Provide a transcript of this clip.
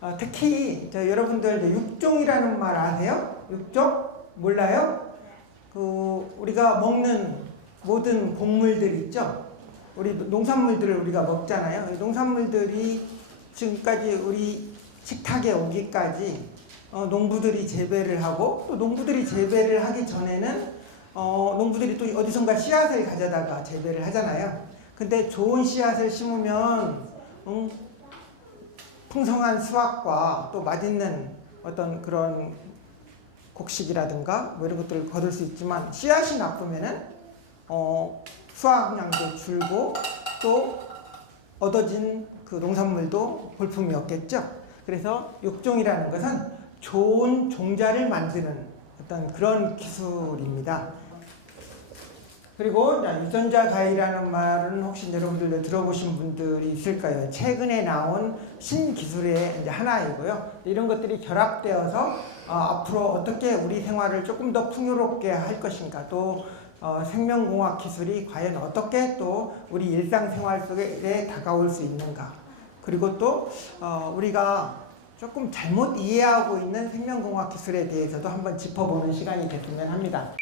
어, 특히 저 여러분들 육종이라는 말 아세요? 육종 몰라요? 그 우리가 먹는 모든 곡물들 있죠. 우리 농산물들을 우리가 먹잖아요. 이 농산물들이 지금까지 우리 식탁에 오기까지 어, 농부들이 재배를 하고 또 농부들이 재배를 하기 전에는 어, 농부들이 또 어디선가 씨앗을 가져다가 재배를 하잖아요. 근데 좋은 씨앗을 심으면 음, 풍성한 수확과 또 맛있는 어떤 그런 곡식이라든가 뭐 이런 것들을 거둘 수 있지만 씨앗이 나쁘면은 어, 수확량도 줄고 또 얻어진 그 농산물도 볼품이 없겠죠. 그래서 육종이라는 것은 좋은 종자를 만드는 어떤 그런 기술입니다. 그리고 유전자 가위라는 말은 혹시 여러분들도 들어보신 분들이 있을 까요? 최근에 나온 신기술의 하나이고요. 이런 것들이 결합되어서 어, 앞으로 어떻게 우리 생활을 조금 더 풍요롭게 할 것인가 또 어, 생명공학 기술이 과연 어떻게 또 우리 일상생활 속에 다가올 수 있는가 그리고 또 어, 우리가 조금 잘못 이해하고 있는 생명공학 기술에 대해서도 한번 짚어보는 시간이 됐으면 합니다.